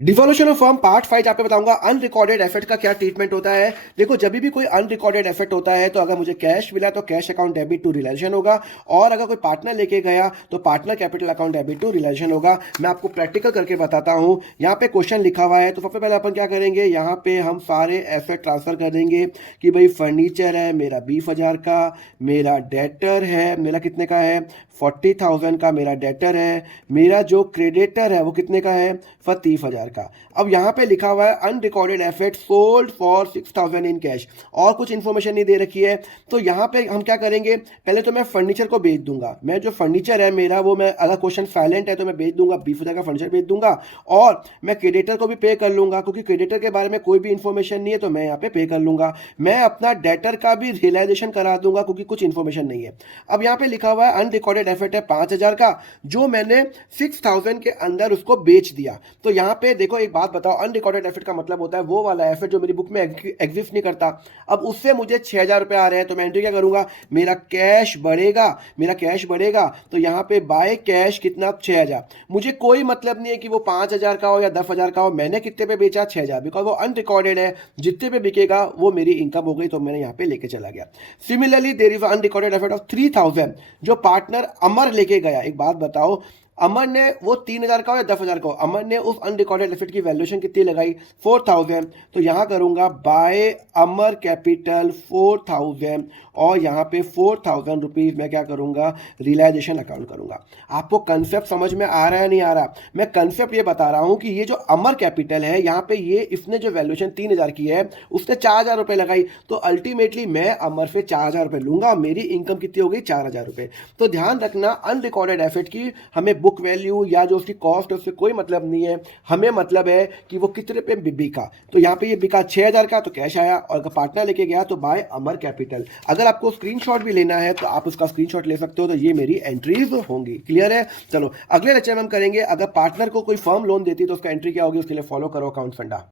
Devolution of firm part 5 आपको बताऊंगा unrecorded asset का क्या ट्रीटमेंट होता है। देखो, जब भी कोई अनरिकॉर्डेड एसेट होता है तो अगर मुझे कैश मिला तो cash account debit to realisation होगा, और अगर कोई पार्टनर लेके गया तो partner capital account debit to realisation होगा। मैं आपको प्रैक्टिकल करके बताता हूं। यहाँ पे क्वेश्चन लिखा हुआ है तो सबसे पहले अपन क्या करेंगे, यहाँ पे हम सारे एसेट ट्रांसफर कर देंगे कि भाई फर्नीचर है मेरा 20,000 का, मेरा डेटर है मेरा कितने का है 40,000 का, मेरा डेटर है, मेरा जो क्रेडिटर है वो कितने का है 30,000 का। अब यहाँ पे लिखा हुआ है unrecorded asset sold for 6,000 in cash, और कुछ इन्फॉर्मेशन नहीं दे रखी है। तो यहाँ पे हम क्या करेंगे, पहले तो मैं फर्नीचर को बेच दूंगा। मैं जो फर्नीचर है मेरा वो मैं, अगर क्वेश्चन साइलेंट है तो मैं बेच दूंगा, 20,000 का फर्नीचर बेच दूंगा। और मैं क्रेडिटर को भी पे कर लूंगा, क्योंकि क्रेडिटर के बारे में कोई भी इन्फॉर्मेशन नहीं है तो मैं यहाँ पे पे कर लूंगा। मैं अपना डेटर का भी रियलाइजेशन करा दूंगा, क्योंकि कुछ इन्फॉर्मेशन नहीं है। अब यहाँ पे लिखा हुआ है अनरिकॉर्डेड एसेट है 5,000 का, जो मैंने 6,000 के अंदर उसको बेच दिया। तो यहाँ पे देखो, एक बात बताओ, अनरिकॉर्डेड एसेट का मतलब होता है वो वाला एसेट जो मेरी बुक में एग्जिस्ट नहीं करता। अब उससे मुझे 6,000 रुपए आ रहे हैं, तो मैं एंट्री क्या करूंगा, मेरा कैश बढ़ेगा, मेरा कैश बढ़ेगा। तो यहाँ पे बाय कैश कितना 6,000। मुझे कोई मतलब नहीं है कि वो 5,000 का हो या 10,000 का हो, मैंने कितने पे बेचा 6,000, बिकॉज वो अनरिकॉर्डेड है। जितने पे बिकेगा वो मेरी इनकम हो गई, तो मैंने यहाँ पे लेके चला गया। Similarly there is unrecorded asset of 3,000 जो पार्टनर अमर लेके गया। एक बात बताओ, अमर ने वो 3,000 का हो या 10,000 का हो, अमर ने उस अनरिकॉर्डेड एसेट की वैल्यूएशन कितनी लगाई 4,000। तो यहां करूंगा बाय अमर कैपिटल 4,000, और यहां पे 4,000 रुपीज मैं क्या करूंगा, रियलाइजेशन अकाउंट करूंगा। आपको कंसेप्ट समझ में आ रहा है नहीं आ रहा? मैं कंसेप्ट ये बता रहा हूं कि ये जो अमर कैपिटल है, यहाँ पे ये इसने जो वैल्यूएशन 3,000 की है उसने 4,000 रुपए लगाई, तो अल्टीमेटली मैं अमर से 4,000 रुपए लूंगा, मेरी इनकम कितनी हो गई 4,000 रुपए। तो ध्यान रखना, अनरिकॉर्डेड एसेट की हमें बुक वैल्यू या जो उसकी कॉस्ट है उससे कोई मतलब नहीं है। हमें मतलब है कि वो कितने पे बिका। तो यहाँ पे ये बिका 6,000 का, तो कैश आया, और अगर पार्टनर लेके गया तो बाय अमर कैपिटल। अगर आपको स्क्रीनशॉट भी लेना है तो आप उसका स्क्रीनशॉट ले सकते हो। तो ये मेरी एंट्रीज होंगी। क्लियर है? चलो अगले लेक्चर में हम करेंगे, अगर पार्टनर को कोई फर्म लोन देती है तो उसका एंट्री क्या होगी, उसके लिए फॉलो करो अकाउंट फंडा।